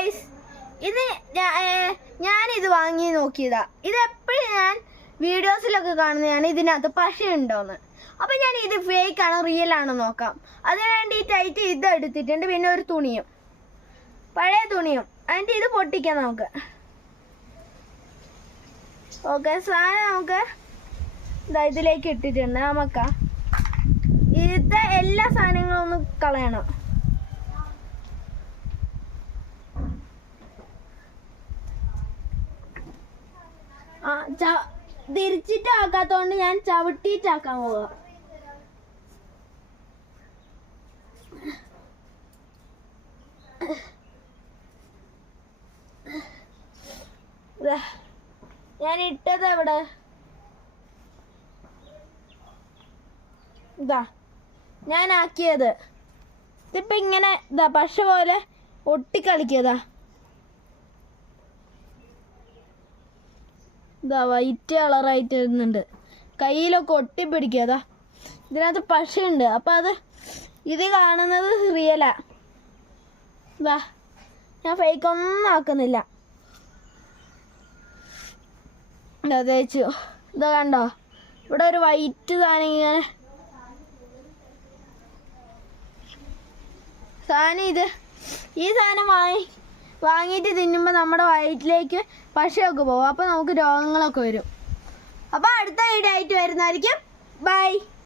Guys, ഇത് ഞാനിത് വാങ്ങി നോക്കിയതാ. ഇതെപ്പോഴും ഞാൻ വീഡിയോസിലൊക്കെ കാണുന്നതാണ് ഇതിനകത്ത് പശ ഉണ്ടോന്ന്. അപ്പം ഞാൻ ഇത് ഫേക്ക് ആണോ റിയൽ ആണോ നോക്കാം. അതിന് വേണ്ടിയിട്ടായിട്ട് ഇത് എടുത്തിട്ടുണ്ട്, പിന്നെ ഒരു തുണിയും, പഴയ തുണിയും. അതിൻ്റെ ഇത് പൊട്ടിക്കാം നമുക്ക്. ഓക്കെ, സാധനം നമുക്ക് ഇതിലേക്ക് ഇട്ടിട്ടുണ്ട്. നമുക്ക് ഇത് എല്ലാ സാധനങ്ങളും ഒന്ന് കളയണം. തിരിച്ചിട്ടാക്കാത്തോണ്ട് ഞാൻ ചവിട്ടിയിട്ടാക്കാൻ പോവാ. ഞാൻ ഇട്ടത് എവിടെ? ഇതാ ഞാൻ ആക്കിയത്. ഇതിപ്പോ ഇങ്ങനെ ഇതാ പശ പോലെ ഒട്ടിക്കളിക്കതാ. ഇതാ വൈറ്റ് കളറായിട്ട് വരുന്നുണ്ട്. കയ്യിലൊക്കെ ഒട്ടിപ്പിടിക്കാതാ. ഇതിനകത്ത് പശയുണ്ട്. അപ്പം ഇത് കാണുന്നത് റിയലാ. ഇതാ ഞാൻ ഫേക്കൊന്നും ആക്കുന്നില്ല. ഇതാ തേച്ചു. ഇതാ കണ്ടോ, ഇവിടെ ഒരു വൈറ്റ് സാധനം ഇങ്ങനെ ഇത് ഈ സാധനം വാങ്ങിയിട്ട് തിന്നുമ്പോൾ നമ്മുടെ വയറ്റിലേക്ക് പശയൊക്കെ പോകും. അപ്പോൾ നമുക്ക് രോഗങ്ങളൊക്കെ വരും. അപ്പോൾ അടുത്ത വീഡിയോ ആയിട്ട് വരുന്നതായിരിക്കും. ബൈ.